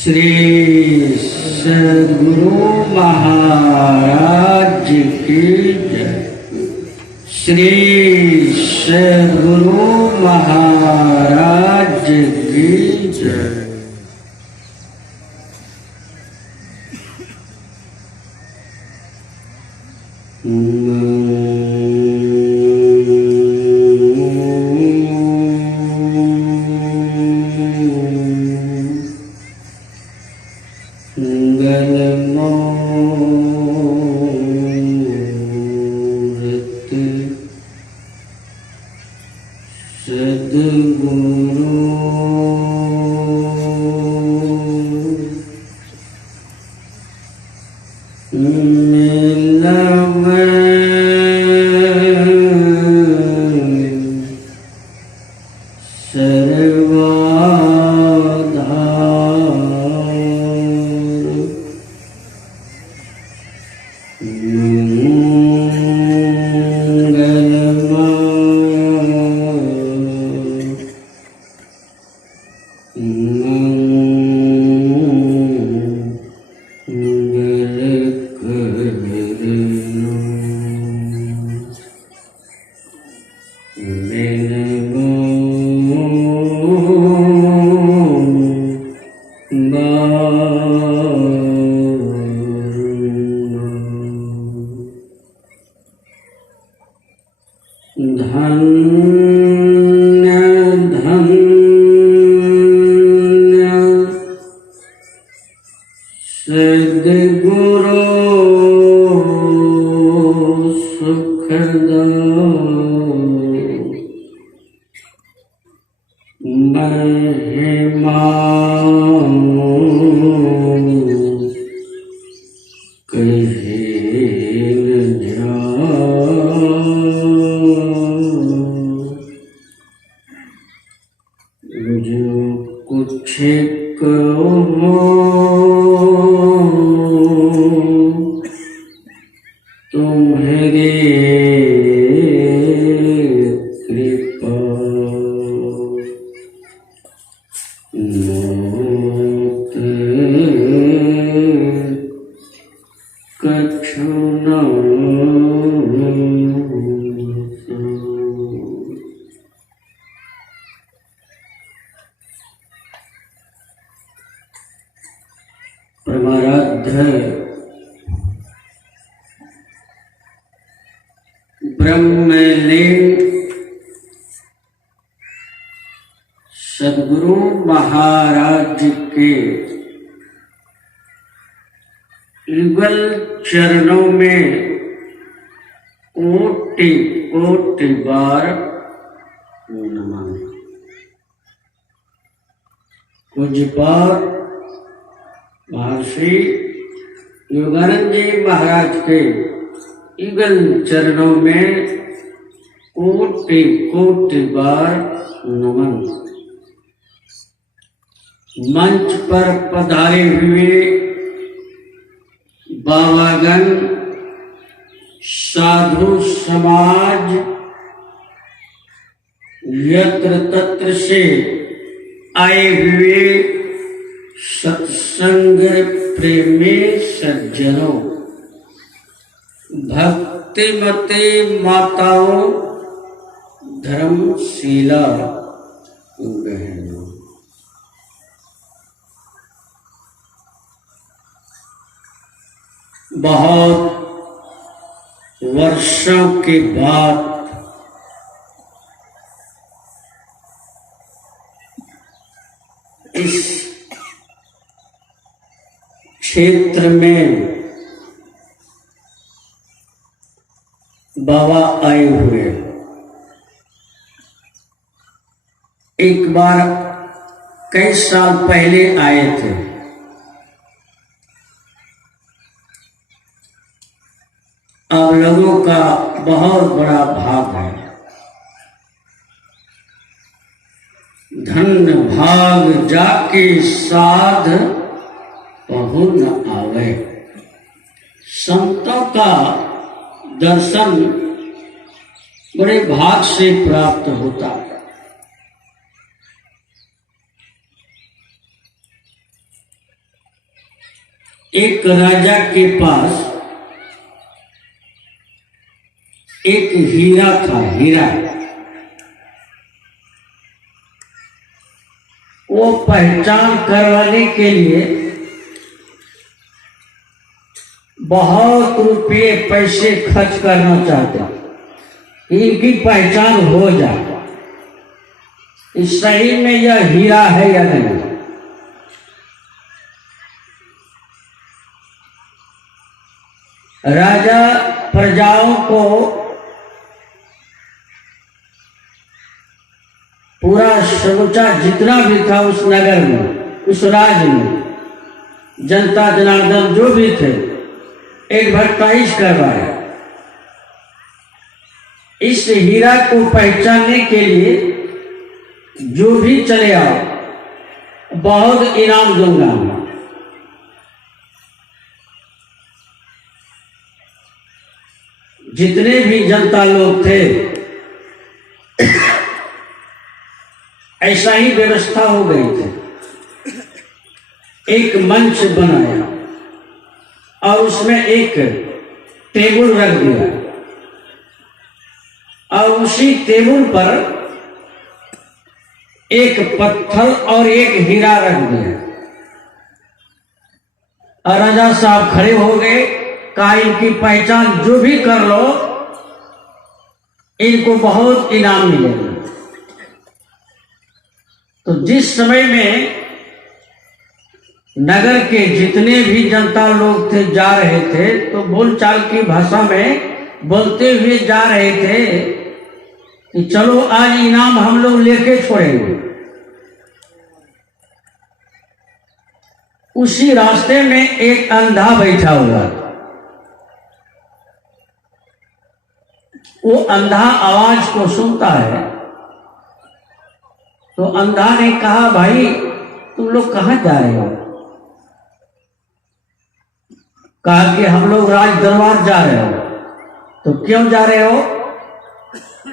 श्री सद्गुरु महाराज की जय। श्री सद्गुरु महाराज की जय। परमाराध्य ब्रह्मलीन सद्गुरु महाराज के युगल चरणों में कोटि कोटि बार नमन। पूज्यपाद महर्षि योगानंद जी महाराज के युगल चरणों में कोटि कोटि बार नमन। मंच पर पधारे हुए बाबागण, साधु समाज, यत्र तत्र से आए हुए सत्संग प्रेमी सज्जनों, भक्तिमती माताओं, धर्मशीला बहनों, बहुत वर्षों के बाद इस क्षेत्र में बाबा आए हुए। एक बार कई साल पहले आए थे। आप लोगों का बहुत बड़ा भाग है। धन्य भाग जाके साध पहुँ न आवे। संतों का दर्शन बड़े भाग से प्राप्त होता है। एक राजा के पास एक हीरा था, हीरा। वो पहचान करवाने के लिए बहुत रुपये पैसे खर्च करना चाहते, इनकी पहचान हो जाए इस सही में यह हीरा है या नहीं। राजा प्रजाओं को पूरा समूचा जितना भी था उस नगर में, उस राज्य में, जनता जनार्दन जो भी थे, एडवर्टाइज करवाया। इस हीरा को पहचानने के लिए जो भी चले आओ बहुत इनाम दूंगा। जितने भी जनता लोग थे ऐसा ही व्यवस्था हो गई थी। एक मंच बनाया और उसमें एक टेबल रख दिया और उसी टेबल पर एक पत्थर और एक हीरा रख दिया। और राजा साहब खड़े हो गए, कहा इनकी पहचान जो भी कर लो इनको बहुत इनाम मिलेगा। तो जिस समय में नगर के जितने भी जनता लोग थे जा रहे थे, तो बोलचाल की भाषा में बोलते हुए जा रहे थे कि चलो आज इनाम हम लोग लेके छोड़ेंगे। उसी रास्ते में एक अंधा बैठा हुआ था। वो अंधा आवाज को सुनता है, तो अंधा ने कहा, भाई तुम लोग कहां जा रहे हो? कहा कि हम लोग राज दरबार जा रहे हो। तो क्यों जा रहे हो?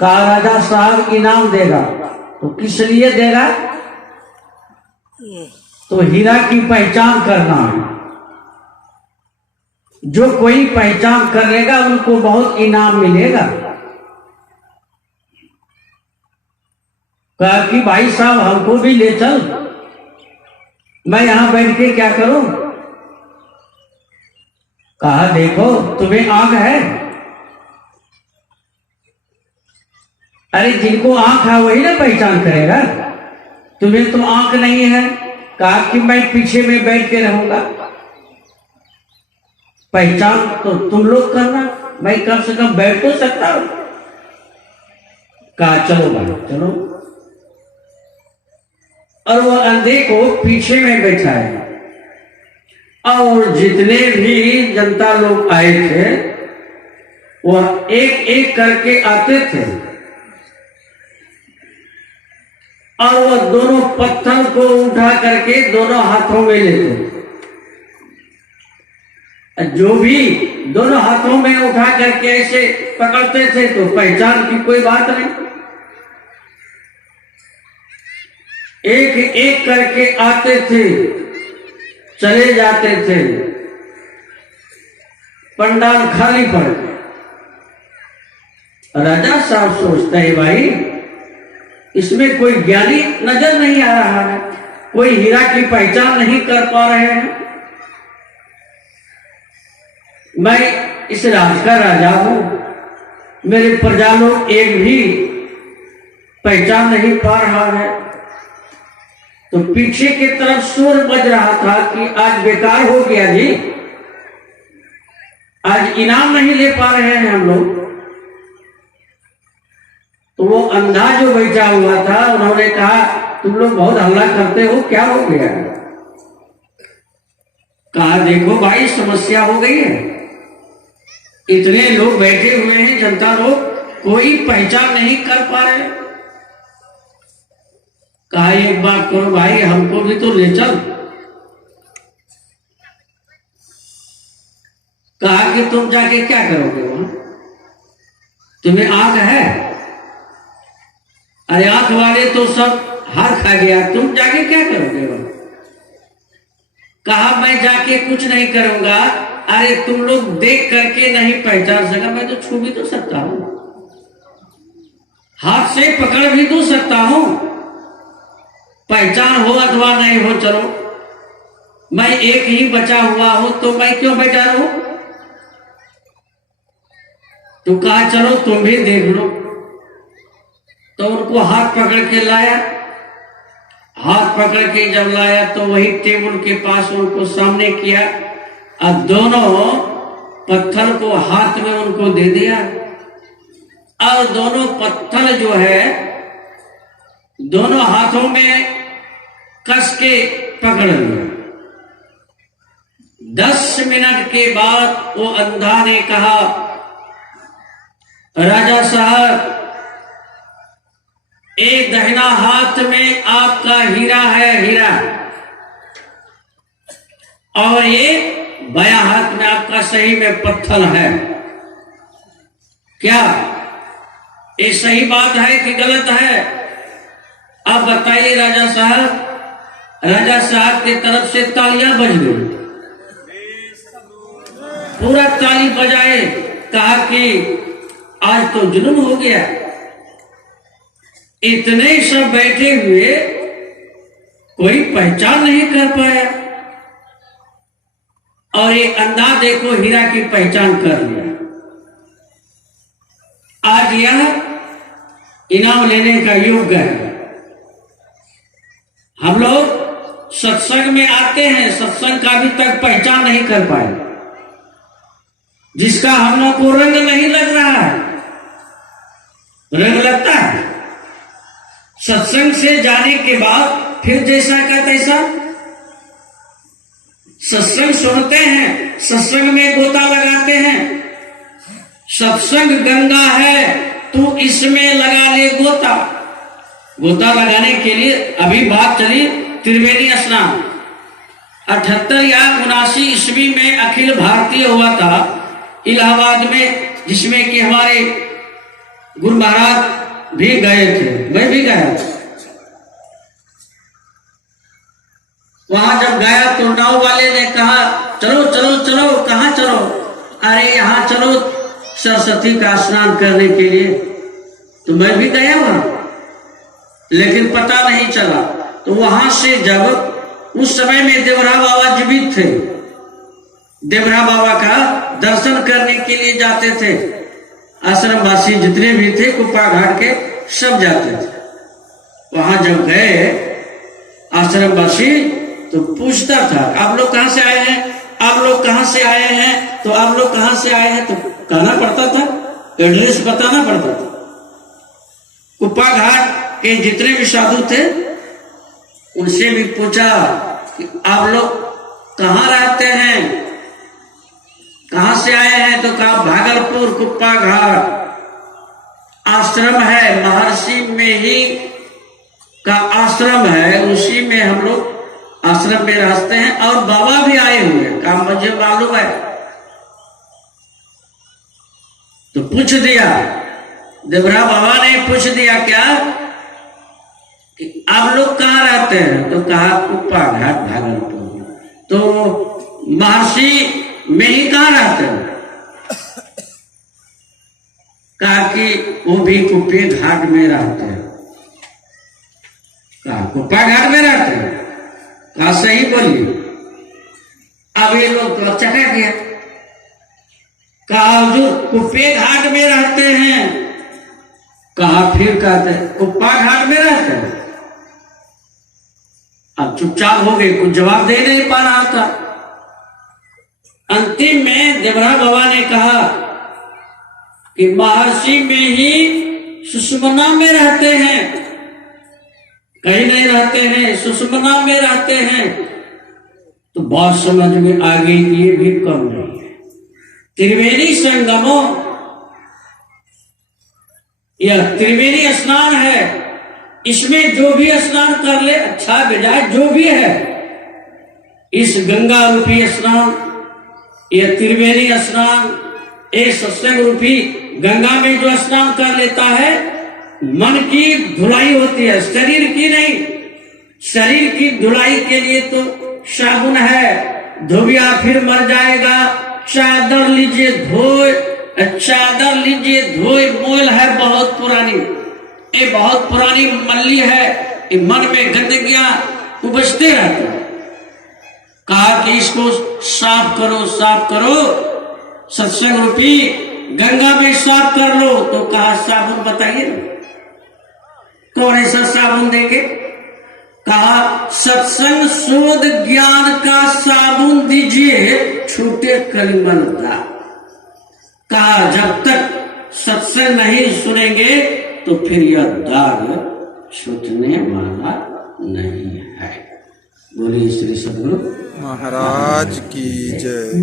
कहा राजा साहब इनाम देगा। तो किस लिए देगा? तो हीरा की पहचान करना है। जो कोई पहचान कर लेगा उनको बहुत इनाम मिलेगा। कहा कि भाई साहब हमको भी ले चल, मैं यहां बैठ के क्या करूं? कहा देखो तुम्हें आंख है? अरे जिनको आंख है वही ना पहचान करेगा, तुम्हें तो आंख नहीं है। कहा कि मैं पीछे में बैठ के रहूंगा, पहचान तो तुम लोग करना, मैं कम से कम बैठ तो सकता हूं। कहा चलो भाई चलो। और वह अंधे को पीछे में बैठाया और जितने भी जनता लोग आए थे वह एक एक करके आते थे और वह दोनों पत्थर को उठा करके दोनों हाथों में लेते। जो भी दोनों हाथों में उठा करके ऐसे पकड़ते थे तो पहचान की कोई बात नहीं। एक एक करके आते थे, चले जाते थे, पंडाल खाली पड़ गए। राजा साहब सोचते हैं भाई इसमें कोई ज्ञानी नजर नहीं आ रहा है, कोई हीरा की पहचान नहीं कर पा रहे हैं। मैं इस राज का राजा हूं, मेरे प्रजा लोग एक भी पहचान नहीं पा रहा है। तो पीछे की तरफ शोर बज रहा था कि आज बेकार हो गया जी, आज इनाम नहीं ले पा रहे हैं हम लोग। तो वो अंधा जो बैठा हुआ था उन्होंने कहा तुम लोग बहुत हल्ला करते हो, क्या हो गया? कहा देखो भाई समस्या हो गई है, इतने लोग बैठे हुए हैं, जनता लोग, कोई पहचान नहीं कर पा रहे। कहा एक बात करो भाई हमको भी तो ले चल। कहा कि तुम जाके क्या करोगे वहां? तुम्हें आंख है? अरे आंख वाले तो सब हार खा गया, तुम जाके क्या करोगे वहां? कहा मैं जाके कुछ नहीं करूंगा। अरे तुम लोग देख करके नहीं पहचान सका, मैं तो छू भी तो सकता हूं, हाथ से पकड़ भी तो सकता हूं, पहचान हो अथवा नहीं हो, चलो मैं एक ही बचा हुआ हूं तो मैं क्यों बैठा रहूं। तो कहा चलो तुम भी देख लो। तो उनको हाथ पकड़ के लाया, हाथ पकड़ के जब लाया तो वही टेबल के पास उनको सामने किया और दोनों पत्थर को हाथ में उनको दे दिया और दोनों पत्थर जो है दोनों हाथों में कस के पकड़ लिया। 10 मिनट के बाद वो अंधा ने कहा, राजा साहब एक दाहिना हाथ में आपका हीरा है, हीरा, और ये बायां हाथ में आपका सही में पत्थर है। क्या ये सही बात है कि गलत है? आप बताइए राजा साहब। राजा साहब की तरफ से तालियां बज गई, पूरा ताली बजाए, कहा कि आज तो जुल्म हो गया। इतने सब बैठे हुए कोई पहचान नहीं कर पाया और ये अंधा देखो हीरा की पहचान कर लिया। आज यह इनाम लेने का योग्य है। हम लोग सत्संग में आते हैं, सत्संग का अभी तक पहचान नहीं कर पाए, जिसका हम लोग को रंग नहीं लग रहा है। रंग लगता है सत्संग से जाने के बाद, फिर जैसा का तैसा। सत्संग सुनते हैं, सत्संग में गोता लगाते हैं। सत्संग गंगा है, तू इसमें लगा ले गोता। गोता लगाने के लिए अभी बात चली त्रिवेणी स्नान 78 या 79 ईस्वी में अखिल भारतीय हुआ था इलाहाबाद में, जिसमें कि हमारे गुरु महाराज भी गए थे, मैं भी गया। वहां जब गया तो नाव वाले ने कहा चलो चलो चलो। कहाँ चलो? अरे यहाँ चलो सरस्वती का स्नान करने के लिए। तो मैं भी गया वहां, लेकिन पता नहीं चला। तो वहां से जब उस समय में देवरा बाबा जीवित थे, देवरा बाबा का दर्शन करने के लिए जाते थे। आश्रमवासी जितने भी थे कुप्पा घाट के सब जाते थे। वहां जब गए आश्रमवासी तो पूछता था आप लोग कहां से आए हैं, आप लोग कहां से आए हैं, तो आप लोग कहां से आए हैं, तो कहना पड़ता था, एड्रेस बताना पड़ता था। कुप्पा घाट के जितने भी साधु थे उनसे भी पूछा कि आप लोग कहां रहते हैं, कहां से आए हैं, तो कहा भागलपुर कुप्पा घाट आश्रम है, महर्षि में ही का आश्रम है, उसी में हम लोग आश्रम में रहते हैं और बाबा भी आए हुए, काम मुझे मालूम है। तो पूछ दिया, देवरा बाबा ने पूछ दिया क्या कि आप लोग कहाँ रहते हैं, तो कहा कुप्पा घाट भागलपुर। तो महर्षि में ही कहाँ रहते हैं, कहा कि वो भी कुप्पे घाट में रहते हैं। कहा कुप्पा घाट में रहते हैं, कहा सही बोलिए। अब ये लोग तो चका गया, कहा जो कुप्पे घाट में रहते हैं, कहा फिर कहते हैं कुप्पा घाट में रहते हैं। अब चुपचाप हो गए, कुछ जवाब दे नहीं पा रहा था। अंतिम में देवरा बाबा ने कहा कि महर्षि में ही सुषमना में रहते हैं, कहीं नहीं रहते हैं, सुषमना में रहते हैं। तो बात समझ में आ गई, ये भी कम नहीं है। त्रिवेणी संगमो, यह त्रिवेणी स्नान है, इसमें जो भी स्नान कर ले अच्छा बेजाय जो भी है, इस गंगा रूपी स्नान, यह त्रिवेणी स्नान, एक सत्संग रूपी गंगा में जो स्नान कर लेता है, मन की धुलाई होती है, शरीर की नहीं। शरीर की धुलाई के लिए तो साबुन है, धोबिया फिर मर जाएगा। चादर लीजिए धोए, चादर लीजिए धोए बोल है बहुत पुरानी, ये बहुत पुरानी मल्ली है, ये मन में गंदगियां उपजते रहते हैं। कहा कि इसको साफ करो, साफ करो, सत्संग रूपी गंगा में साफ कर लो। तो कहा साबुन बताइए ना, कौन ऐसा साबुन देंगे? कहा सत्संग शोध ज्ञान का साबुन दीजिए, छूटे कलिमल दाग। कहा जब तक सत्संग नहीं सुनेंगे तो फिर यह दाग छूटने वाला नहीं है। बोलिए श्री सद्गुरु महाराज की जय।